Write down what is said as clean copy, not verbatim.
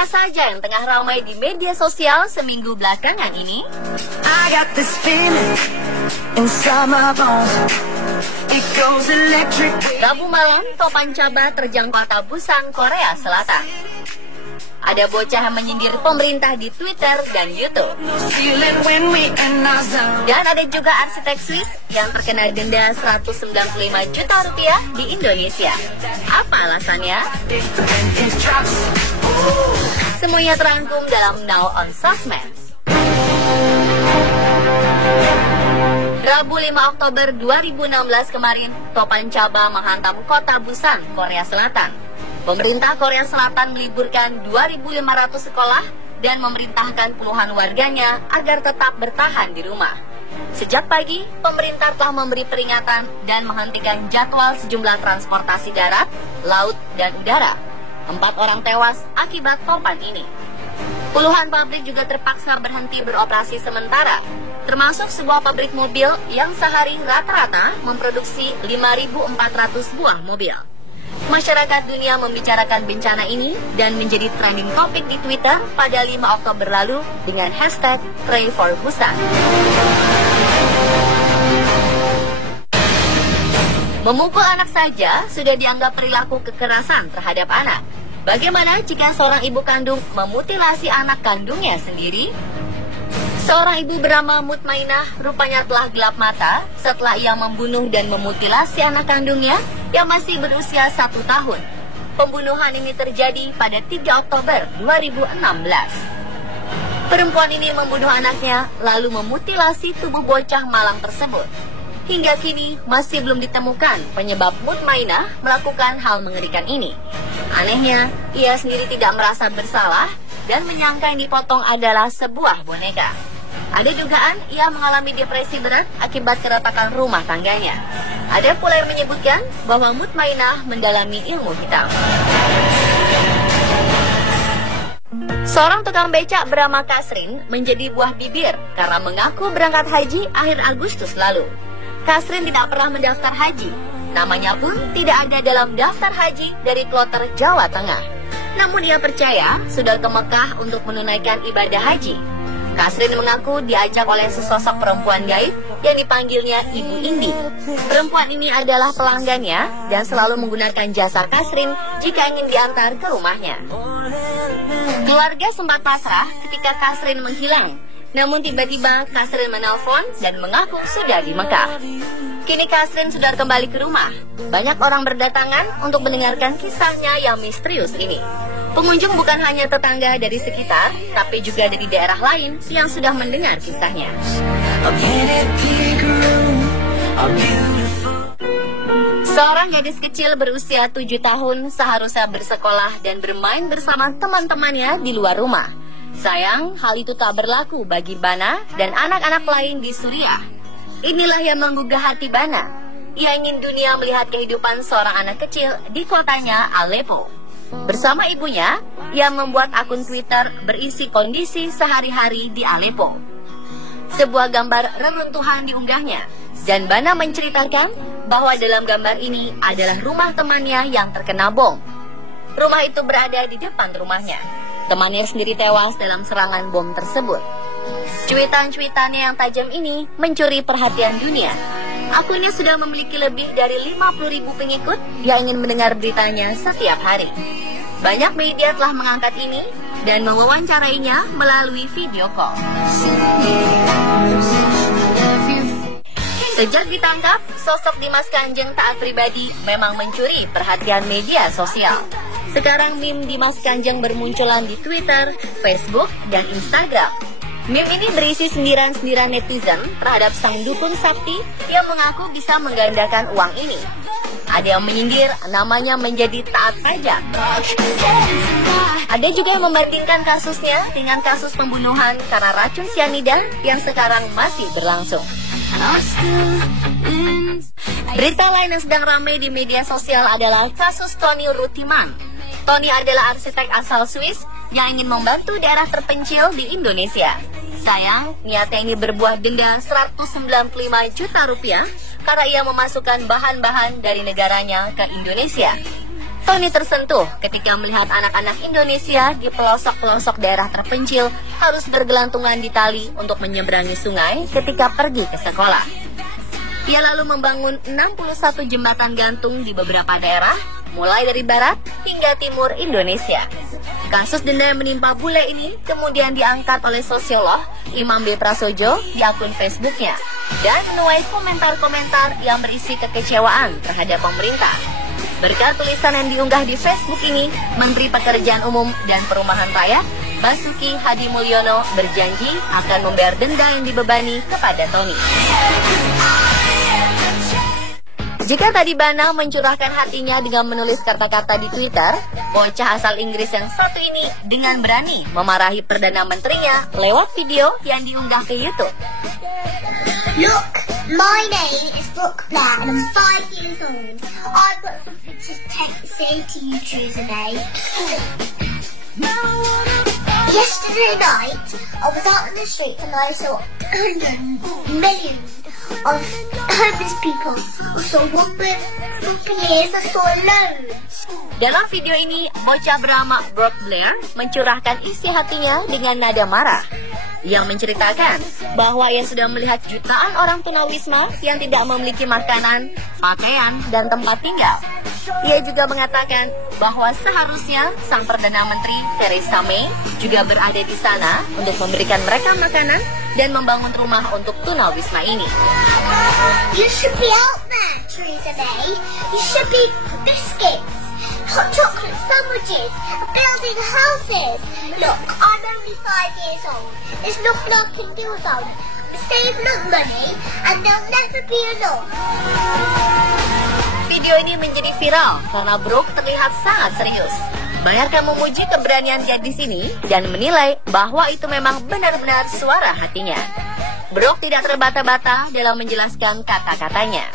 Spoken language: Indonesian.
Apa saja yang tengah ramai di media sosial seminggu belakangan ini? I got this feeling inside my bones. It goes electric. Rabu malam, Topan Chaba terjang kota Busan, Korea Selatan. Ada bocah yang menyindir pemerintah di Twitter dan YouTube. Feeling when we in our zone. Dan ada juga arsitek Swiss yang terkena denda 195 juta rupiah di Indonesia. Apa alasannya? It drops. Semuanya terangkum dalam Now on Sosmed. Rabu 5 Oktober 2016 kemarin, Topan Chaba menghantam kota Busan, Korea Selatan. Pemerintah Korea Selatan meliburkan 2.500 sekolah dan memerintahkan puluhan warganya agar tetap bertahan di rumah. Sejak pagi, pemerintah telah memberi peringatan dan menghentikan jadwal sejumlah transportasi darat, laut, dan udara. 4 orang tewas akibat topan ini. Puluhan pabrik juga terpaksa berhenti beroperasi sementara, termasuk sebuah pabrik mobil yang sehari rata-rata memproduksi 5.400 buah mobil. Masyarakat dunia membicarakan bencana ini dan menjadi trending topik di Twitter pada 5 Oktober lalu dengan hashtag Pray for Busan. Memukul anak saja sudah dianggap perilaku kekerasan terhadap anak. Bagaimana jika seorang ibu kandung memutilasi anak kandungnya sendiri? Seorang ibu bernama Mutmainah rupanya telah gelap mata setelah ia membunuh dan memutilasi anak kandungnya yang masih berusia 1 tahun. Pembunuhan ini terjadi pada 3 Oktober 2016. Perempuan ini membunuh anaknya lalu memutilasi tubuh bocah malang tersebut. Hingga kini masih belum ditemukan penyebab Mutmainah melakukan hal mengerikan ini. Anehnya, ia sendiri tidak merasa bersalah dan menyangka yang dipotong adalah sebuah boneka. Ada dugaan ia mengalami depresi berat akibat keretakan rumah tangganya. Ada pula yang menyebutkan bahwa Mutmainah mendalami ilmu hitam. Seorang tukang becak bernama Kasrin menjadi buah bibir karena mengaku berangkat haji akhir Agustus lalu. Kasrin tidak pernah mendaftar haji. Namanya pun tidak ada dalam daftar haji dari kloter Jawa Tengah. Namun ia percaya sudah ke Mekah untuk menunaikan ibadah haji. Kasrin mengaku diajak oleh sesosok perempuan gaib yang dipanggilnya Ibu Indi. Perempuan ini adalah pelanggannya dan selalu menggunakan jasa Kasrin jika ingin diantar ke rumahnya. Keluarga sempat pasrah ketika Kasrin menghilang. Namun tiba-tiba Kasrin menelpon dan mengaku sudah di Mekah. Kini Kasrin sudah kembali ke rumah. Banyak orang berdatangan untuk mendengarkan kisahnya yang misterius ini. Pengunjung bukan hanya tetangga dari sekitar, tapi juga dari daerah lain yang sudah mendengar kisahnya. Seorang gadis kecil berusia 7 tahun seharusnya bersekolah dan bermain bersama teman-temannya di luar rumah. Sayang, hal itu tak berlaku bagi Bana dan anak-anak lain di Suriah. Inilah yang menggugah hati Bana. Ia ingin dunia melihat kehidupan seorang anak kecil di kotanya Aleppo. Bersama ibunya, ia membuat akun Twitter berisi kondisi sehari-hari di Aleppo. Sebuah gambar reruntuhan diunggahnya, dan Bana menceritakan bahwa dalam gambar ini adalah rumah temannya yang terkena bom. Rumah itu berada di depan rumahnya. Temannya sendiri tewas dalam serangan bom tersebut. Cuitan-cuitannya yang tajam ini mencuri perhatian dunia. Akunnya sudah memiliki lebih dari 50.000 pengikut yang ingin mendengar beritanya setiap hari. Banyak media telah mengangkat ini dan mewawancarainya melalui video call. Sejak ditangkap, sosok Dimas Kanjeng taat pribadi memang mencuri perhatian media sosial. Sekarang meme Dimas Kanjeng bermunculan di Twitter, Facebook, dan Instagram. Meme ini berisi sindiran-sindiran netizen terhadap sang dukun sakti yang mengaku bisa menggandakan uang ini. Ada yang menyindir namanya menjadi taat pajak. Ada juga yang membandingkan kasusnya dengan kasus pembunuhan karena racun sianida yang sekarang masih berlangsung. Berita lain yang sedang ramai di media sosial adalah kasus Tony Rutiman. Tony adalah arsitek asal Swiss yang ingin membantu daerah terpencil di Indonesia. Sayang, niatnya ini berbuah denda 195 juta rupiah karena ia memasukkan bahan-bahan dari negaranya ke Indonesia. Tony tersentuh ketika melihat anak-anak Indonesia di pelosok-pelosok daerah terpencil harus bergelantungan di tali untuk menyeberangi sungai ketika pergi ke sekolah. Ia lalu membangun 61 jembatan gantung di beberapa daerah, mulai dari barat hingga timur Indonesia. Kasus denda yang menimpa bule ini kemudian diangkat oleh sosiolog Imam B. Prasojo di akun Facebooknya dan menuai komentar-komentar yang berisi kekecewaan terhadap pemerintah. Berkat tulisan yang diunggah di Facebook ini, Menteri Pekerjaan Umum dan Perumahan Rakyat Basuki Hadi Mulyono berjanji akan membayar denda yang dibebani kepada Tony. Jika tadi Bana mencurahkan hatinya dengan menulis kata-kata di Twitter, bocah asal Inggris yang satu ini dengan berani memarahi Perdana Menterinya lewat video yang diunggah ke YouTube. Look, my name is Brooke Blair and I'm 5 years old. I've got something to say to you, Theresa May. Yesterday night, I was out in the street and I saw millions of homeless people. I saw one with broken ears, I saw loads. Dalam video ini, bocah bernama Brooke Blair mencurahkan isi hatinya dengan nada marah. Yang menceritakan bahwa ia sudah melihat jutaan orang tunawisma yang tidak memiliki makanan, pakaian, dan tempat tinggal. Ia juga mengatakan bahwa seharusnya sang Perdana Menteri Theresa May juga berada di sana untuk memberikan mereka makanan dan membangun rumah untuk tunawisma ini. You should be out there, Theresa May. You should be biscuits, hot chocolate sandwiches, building houses. Look, I'm only 5 years old. There's nothing I can do about it. Save enough money and there'll never be enough. Video ini menjadi viral karena Brooke terlihat sangat serius. Banyak yang memuji keberanian gadis ini dan menilai bahwa itu memang benar-benar suara hatinya. Brooke tidak terbata-bata dalam menjelaskan kata-katanya.